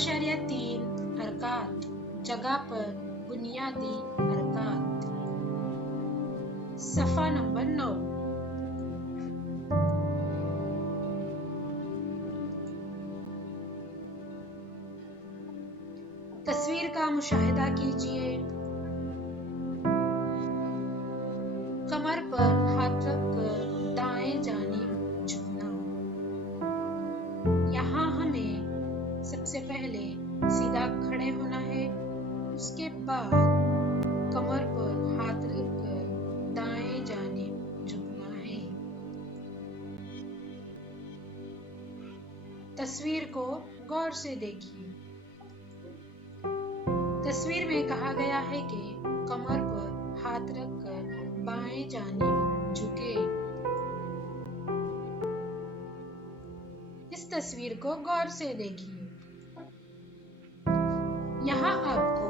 3 हरकत, जगह पर बुनियादी हरकत। सफ़ा नंबर 9। तस्वीर का मुशाहिदा कीजिए। कमर पर हाथ रखकर दाएं जानिब झुकना। यहाँ हमें सबसे पहले सीधा खड़े होना है, उसके बाद कमर पर हाथ रखकर दाएं जानिब झुकना है। तस्वीर को गौर से देखिए। तस्वीर में कहा गया है कि कमर पर हाथ रखकर बाएं जानिब झुके। इस तस्वीर को गौर से देखिए। यहाँ आपको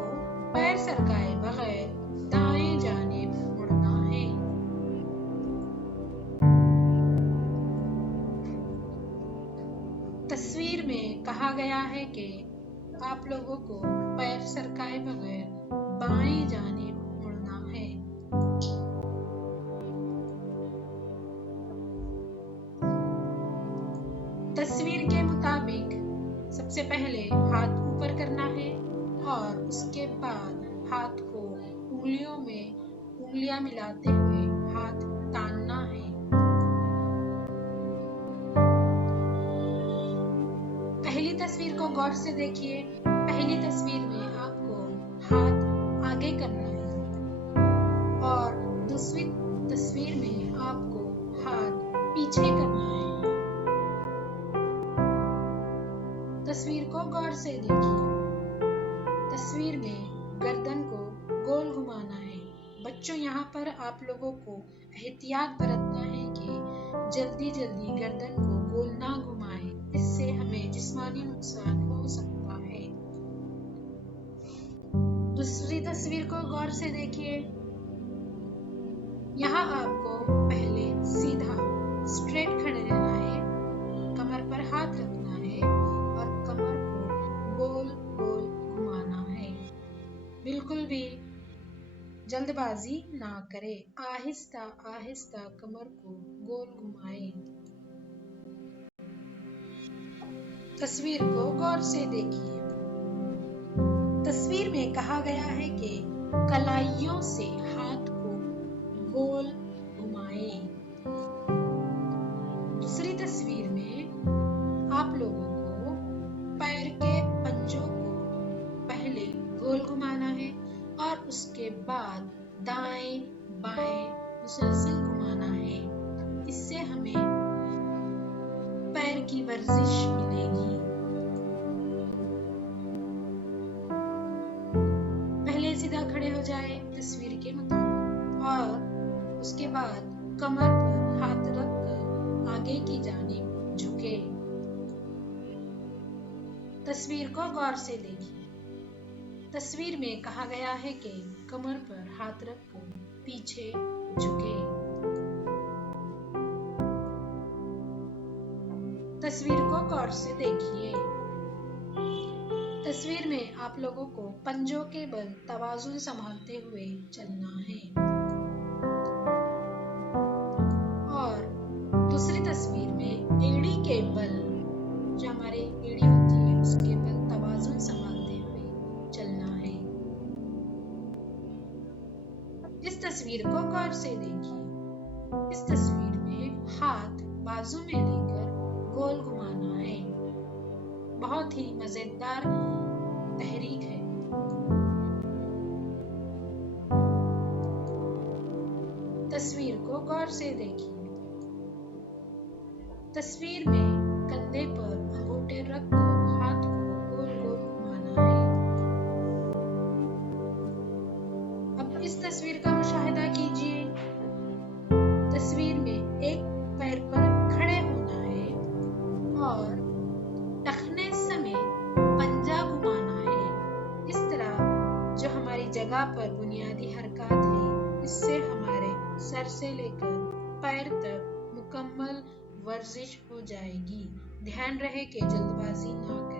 पैर सरकाए बगैर दाएं जानिब मुड़ना है। तस्वीर में कहा गया है कि आप लोगों को पैर सरकाए बगैर बाएं जानिब मुड़ना है। तस्वीर के मुताबिक सबसे पहले हाथ ऊपर करना है और उसके बाद हाथ को उंगलियां मिलाते हुए हाथ तानना है। पहली तस्वीर को गौर से देखिए। पहली तस्वीर में आपको हाथ आगे करना है और दूसरी तस्वीर में आपको हाथ पीछे करना है। तस्वीर को गौर से देखिए। तस्वीर में गर्दन को गोल घुमाना है। बच्चों, यहाँ पर आप लोगों को एहतियात बरतना है कि जल्दी जल्दी गर्दन को गोल ना घुमाएं, इससे हमें जिस्मानी नुकसान हो सकता है। दूसरी तस्वीर को गौर से देखिए। यहाँ आपको पहले सीधा स्ट्रेट खड़े रहना है, कमर पर हाथ रखना है और कमर को गोल गोल घुमाना है। बिल्कुल भी जल्दबाजी ना करें, आहिस्ता आहिस्ता कमर को गोल घुमाएं। तस्वीर को गौर से देखिए। तस्वीर में कहा गया है कि कलाइयों से हाथ को गोल घुमाएं। दूसरी तस्वीर में आप लोगों को पैर के पंजों को पहले गोल घुमाना है और उसके बाद दाएं बाएं मुसलसल घुमाना है। इससे हमें पैर की वर्जिश मिलेगी। पहले सीधा खड़े हो जाए तस्वीर के मुताबिक और उसके बाद कमर पर हाथ रखकर आगे की जानिब झुके। तस्वीर को गौर से देखिए। तस्वीर में कहा गया है कि कमर पर हाथ रखकर पीछे झुके। तस्वीर को गौर से देखिए। तस्वीर में आप लोगों को पंजों के बल तवाज़ुन संभालते हुए चलना है और दूसरी तस्वीर में एड़ी के बल, जो हमारे एड़ी होती है, उसके बल तवाज़ुन संभालते हुए चलना है। इस तस्वीर को गौर से देखिए। इस तस्वीर में हाथ बाजू में लेकर गोल घुमाना है। बहुत ही मजेदार तहरीक है। तस्वीर को गौर से देखिए। तस्वीर में कंधे पर अंगूठे रखकर हाथ को गोल गोल घुमाना है। अब इस तस्वीर का मुशाहिदा कीजिए। तस्वीर में एक पैर पर खड़े होना है और टखने समय पंजा घुमाना है। इस तरह जो हमारी जगह पर बुनियादी हरकत है, इससे हमारे सर से लेकर पैर तक मुकम्मल वर्जिश हो जाएगी। ध्यान रहे कि जल्दबाजी ना करें।